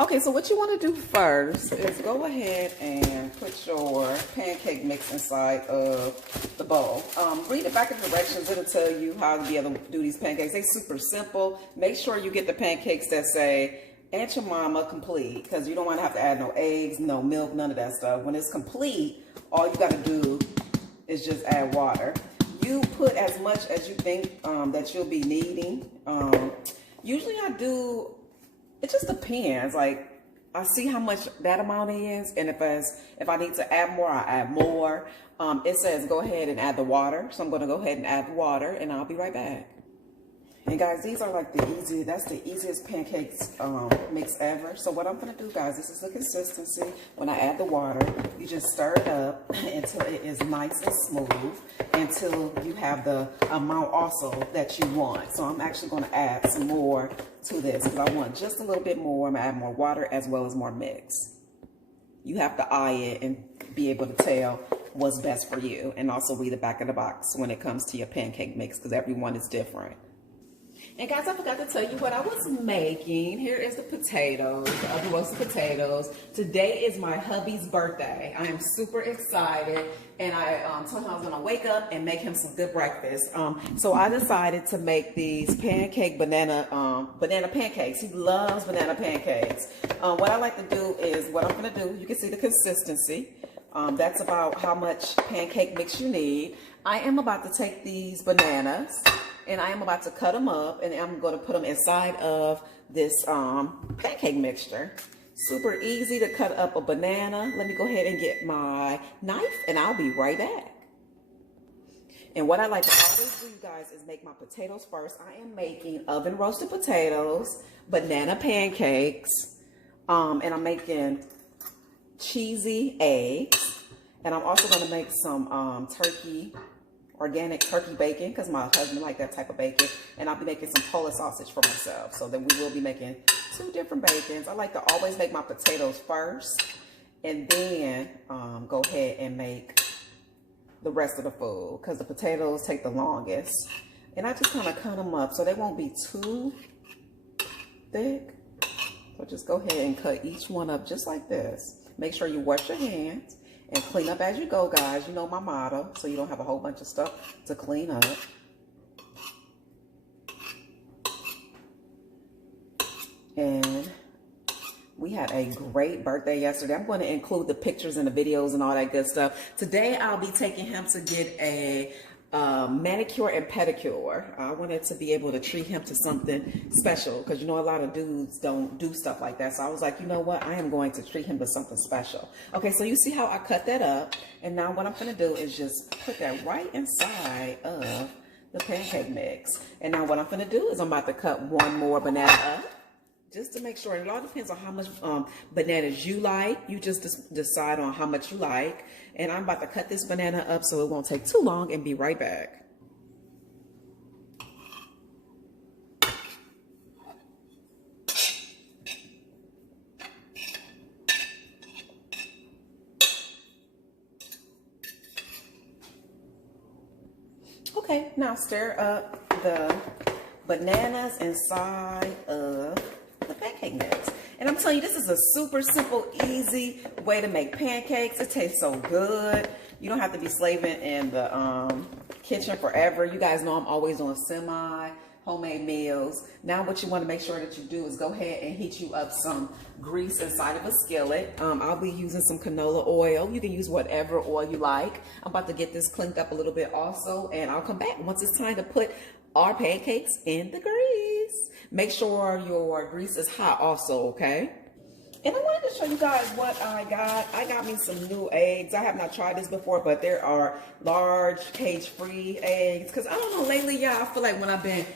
Okay, so what you want to do first is go ahead and put your pancake mix inside of the bowl. Read the back of directions. It'll tell you how to be able to do these pancakes. They're super simple. Make sure you get the pancakes that say Aunt Your Mama complete, because you don't want to have to add no eggs, no milk, none of that stuff. When it's complete, all you got to do is just add water. You put as much as you think that you'll be needing. Usually I do. It just depends. Like, I see how much that amount is, and if I need to add more, I add more. It says go ahead and add the water, so I'm going to go ahead and add the water, and I'll be right back. And guys, these are like that's the easiest pancakes mix ever. So what I'm going to do, guys, this is the consistency. When I add the water, you just stir it up until it is nice and smooth, until you have the amount also that you want. So I'm actually going to add some more to this because I want just a little bit more. I'm going to add more water as well as more mix. You have to eye it and be able to tell what's best for you, and also read the back of the box when it comes to your pancake mix, because everyone is different. And guys, I forgot to tell you what I was making. Here is the potatoes, the oven roasted potatoes. Today is my hubby's birthday. I am super excited, and I told him I was gonna wake up and make him some good breakfast. So I decided to make these banana pancakes. He loves banana pancakes. What I like to do is, what I'm gonna do, you can see the consistency. That's about how much pancake mix you need. I am about to take these bananas, and I am about to cut them up, and I'm going to put them inside of this pancake mixture. Super easy to cut up a banana. Let me go ahead and get my knife, and I'll be right back. And what I like to always do, you guys, is make my potatoes first. I am making oven roasted potatoes, banana pancakes, and I'm making cheesy eggs. And I'm also going to make some organic turkey bacon, because my husband likes that type of bacon. And I'll be making some Polish sausage for myself. So then we will be making 2 different bacons. I like to always make my potatoes first, and then go ahead and make the rest of the food, because the potatoes take the longest. And I just kind of cut them up so they won't be too thick. So just go ahead and cut each one up just like this. Make sure you wash your hands and clean up as you go, guys. You know my motto, so you don't have a whole bunch of stuff to clean up. And we had a great birthday yesterday. I'm going to include the pictures and the videos and all that good stuff. Today, I'll be taking him to get a manicure and pedicure. I wanted to be able to treat him to something special, because you know a lot of dudes don't do stuff like that. So I was like, you know what, I am going to treat him to something special. Okay, so you see how I cut that up, and now what I'm going to do is just put that right inside of the pancake mix. And now what I'm going to do is I'm about to cut one more banana up, just to make sure. It all depends on how much bananas you like. You just decide on how much you like. And I'm about to cut this banana up so it won't take too long, and be right back. Okay, now stir up the bananas inside of the pancake mix. And I'm telling you, this is a super simple, easy way to make pancakes. It tastes so good. You don't have to be slaving in the kitchen forever. You guys know I'm always doing homemade meals. Now what you want to make sure that you do is go ahead and heat you up some grease inside of a skillet. I'll be using some canola oil. You can use whatever oil you like. I'm about to get this cleaned up a little bit also, and I'll come back once it's time to put our pancakes in the grease. Make sure your grease is hot also, okay? And I wanted to show you guys what I got. I got me some new eggs. I have not tried this before, but there are large cage-free eggs. Because I don't know, lately, y'all, I feel like when I've been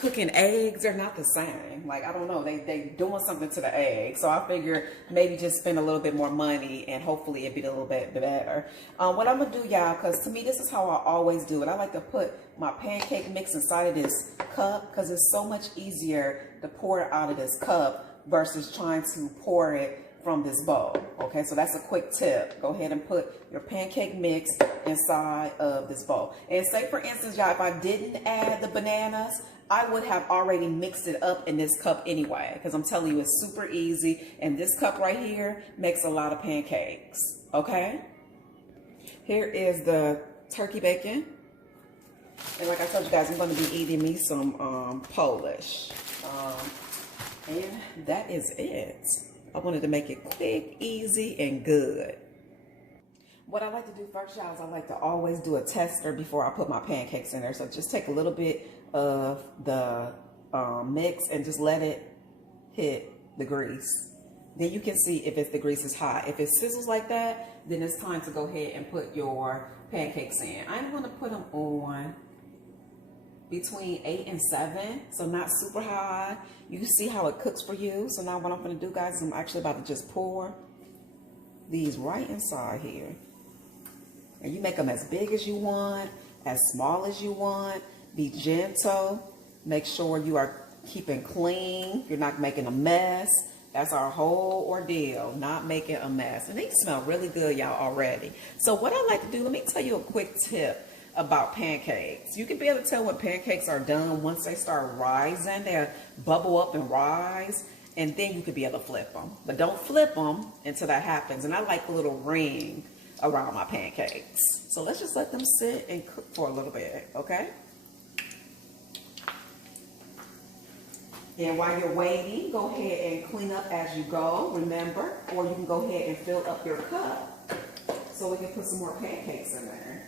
cooking eggs, they're not the same. Like, I don't know, they doing something to the egg. So I figure maybe just spend a little bit more money and hopefully it'd be a little bit better. What I'm gonna do, y'all, because to me this is how I always do it. I like to put my pancake mix inside of this cup because it's so much easier to pour it out of this cup versus trying to pour it from this bowl. Okay, so that's a quick tip. Go ahead and put your pancake mix inside of this bowl. And say for instance, y'all, if I didn't add the bananas, I would have already mixed it up in this cup anyway, because I'm telling you, it's super easy. And this cup right here makes a lot of pancakes. Okay, here is the turkey bacon. And like I told you guys, I'm going to be eating me some Polish. And that is it. I wanted to make it quick, easy, and good. What I like to do first, y'all, is I like to always do a tester before I put my pancakes in there. So just take a little bit of the mix and just let it hit the grease. Then you can see if the grease is hot. If it sizzles like that, then it's time to go ahead and put your pancakes in. I'm going to put them on between 8 and 7, so not super high. You see how it cooks for you. So now what I'm going to do, guys, is I'm actually about to just pour these right inside here. And you make them as big as you want, as small as you want. Be gentle. Make sure you are keeping clean. You're not making a mess. That's our whole ordeal, not making a mess. And they smell really good, y'all, already. So what I like to do, let me tell you a quick tip about pancakes. You can be able to tell when pancakes are done once they start rising. They bubble up and rise, and then you could be able to flip them. But don't flip them until that happens. And I like a little ring around my pancakes. So let's just let them sit and cook for a little bit, okay? And while you're waiting, go ahead and clean up as you go, remember, or you can go ahead and fill up your cup so we can put some more pancakes in there.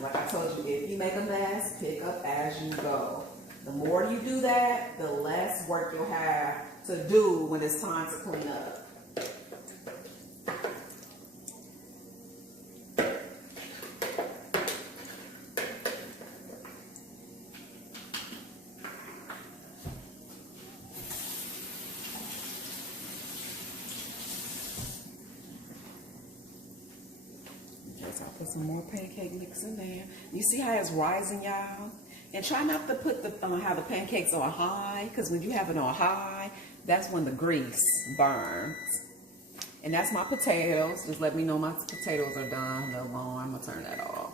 Like I told you, if you make a mess, pick up as you go. The more you do that, the less work you'll have to do when it's time to clean up. I'll put some more pancake mix in there. You see how it's rising, y'all? And try not to put have the pancakes on high, because when you have it on high, that's when the grease burns. And that's my potatoes. Just let me know my potatoes are done. No more. I'm gonna turn that off,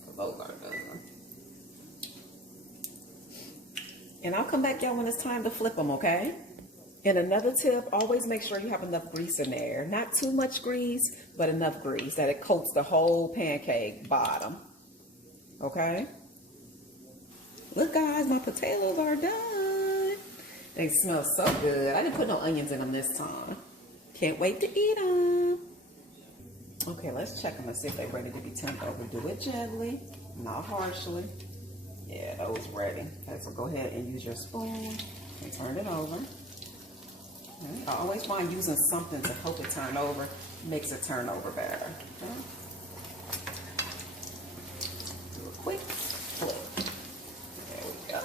because those are done. And I'll come back, y'all, when it's time to flip them, okay? And another tip, always make sure you have enough grease in there. Not too much grease, but enough grease that it coats the whole pancake bottom. Okay? Look, guys, my potatoes are done. They smell so good. I didn't put no onions in them this time. Can't wait to eat them. Okay, let's check them and see if they're ready to be turned over. Do it gently, not harshly. Yeah, those ready. Okay, so go ahead and use your spoon and turn it over. Okay. I always find using something to help it turn over makes it turn over better. Okay. Do a quick flip. There we go.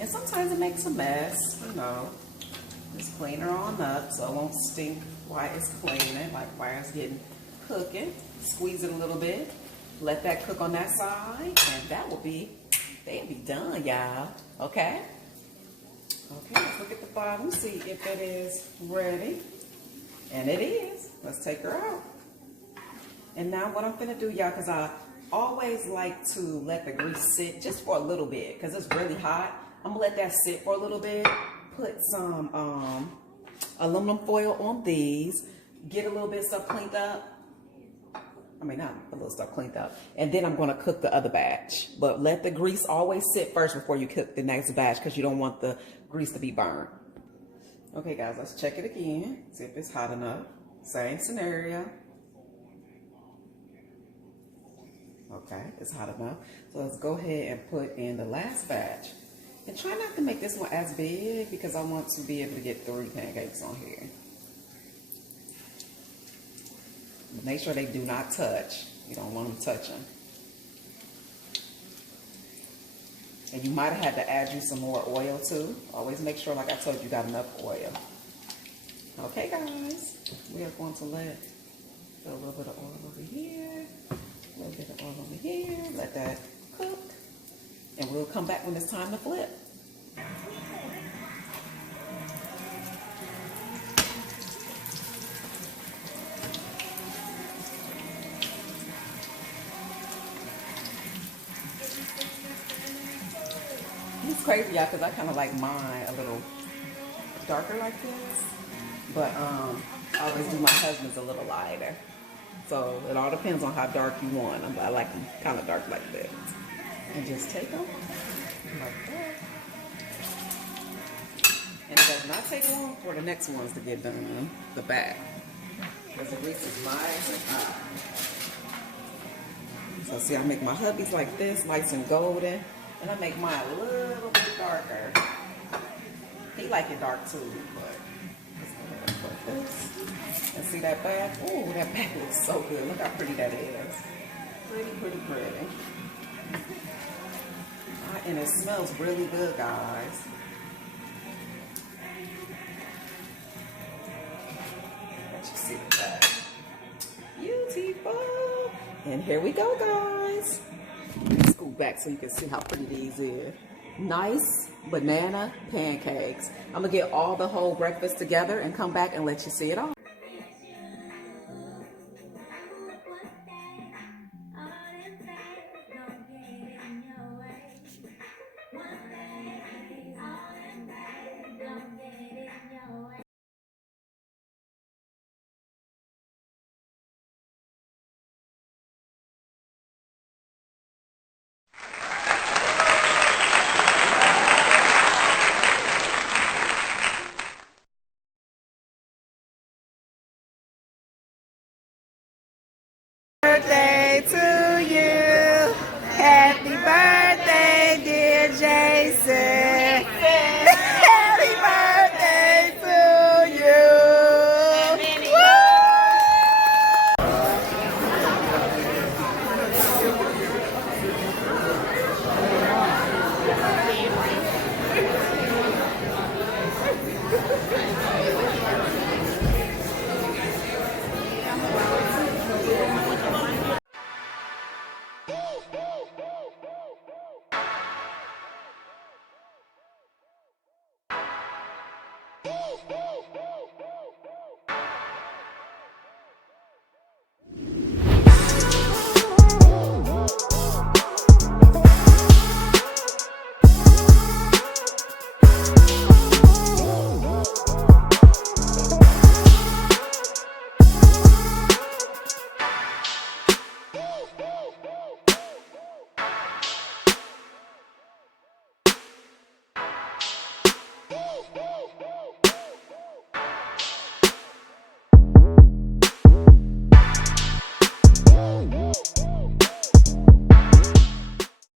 And sometimes it makes a mess, you know. Just clean her on up so it won't stink while it's cleaning, like while it's getting cooking. Squeeze it a little bit. Let that cook on that side, and that will be, they'll be done, y'all. Okay? Okay, let's look at the bottom, see if it is ready. And it is. Let's take her out. And now what I'm gonna do, y'all, because I always like to let the grease sit just for a little bit, because it's really hot. I'm gonna let that sit for a little bit. Put some aluminum foil on these. Get a little bit of stuff cleaned up. I mean, not a little stuff cleaned up. And then I'm going to cook the other batch. But let the grease always sit first before you cook the next batch, because you don't want the grease to be burned. Okay, guys, let's check it again. See if it's hot enough. Same scenario. Okay, it's hot enough. So let's go ahead and put in the last batch. And try not to make this one as big, because I want to be able to get 3 pancakes on here. Make sure they do not touch. You don't want them touching. And you might have had to add you some more oil too. Always make sure, like I told you, you got enough oil. Okay, guys, we are going to let a little bit of oil over here, a little bit of oil over here. Let that cook, and we'll come back when it's time to flip. It's crazy, y'all, because I kind of like mine a little darker like this, but I always do my husband's a little lighter. So it all depends on how dark you want them. I like them kind of dark like this. And just take them like that. And it does not take long for the next ones to get done, the back, because the grease is nice and hot. So see, I make my hubbies like this, nice and golden. And I make mine a little bit darker. He like it dark too, but let's go ahead and put this. And see that back? Ooh, that back looks so good. Look how pretty that is. Pretty, pretty, pretty. And it smells really good, guys. Let you see the back. Beautiful. And here we go, guys. Scoot back so you can see how pretty these is. Nice banana pancakes. I'm gonna get all the whole breakfast together and come back and let you see it all.